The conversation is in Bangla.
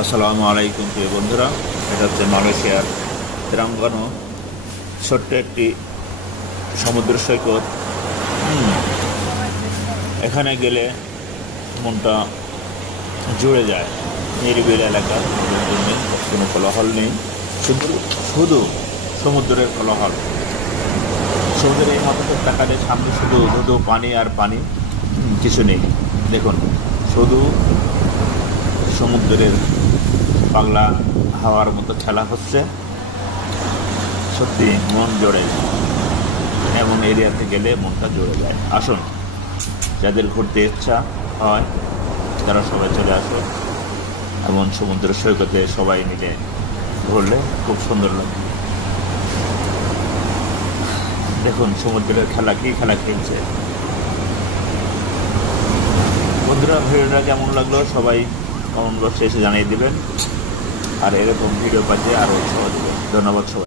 আসসালামু আলাইকুম প্রিয় বন্ধুরা। এটা হচ্ছে মালয়েশিয়ার তেরাঙ্গানো ছোট্ট একটি সমুদ্র সৈকত। এখানে গেলে মনটা জুড়ে যায়। নিরিবিলি এলাকা, নেই, কোনো কোলাহল নেই, শুধু শুধু সমুদ্রের কোলাহল। সমুদ্রের এই মাথাতে তাকালে সামনে শুধু শুধু পানি আর পানি, কিছু নেই। দেখুন, শুধু সমুদ্রের পাগলা হাওয়ার মতো খেলা হচ্ছে। সত্যি মন জোড়ে, এমন এরিয়াতে গেলে মনটা জুড়ে যায়। আসুন, যাদের ঘুরতে ইচ্ছা হয় তারা সবাই চলে আসুন, এমন সমুদ্র সৈকতে সবাই মিলে ঘুরলে খুব সুন্দর লাগে। দেখুন সমুদ্রের খেলা, কী খেলা খেলছে। বন্ধুরা, ভিডিওটা কেমন লাগলো সবাই কমেন্ট বক্সে এসে জানিয়ে দেবেন। আর এরকম ভিডিও পাচ্ছে আরও উৎসাহ দেবেন। ধন্যবাদ সবাই।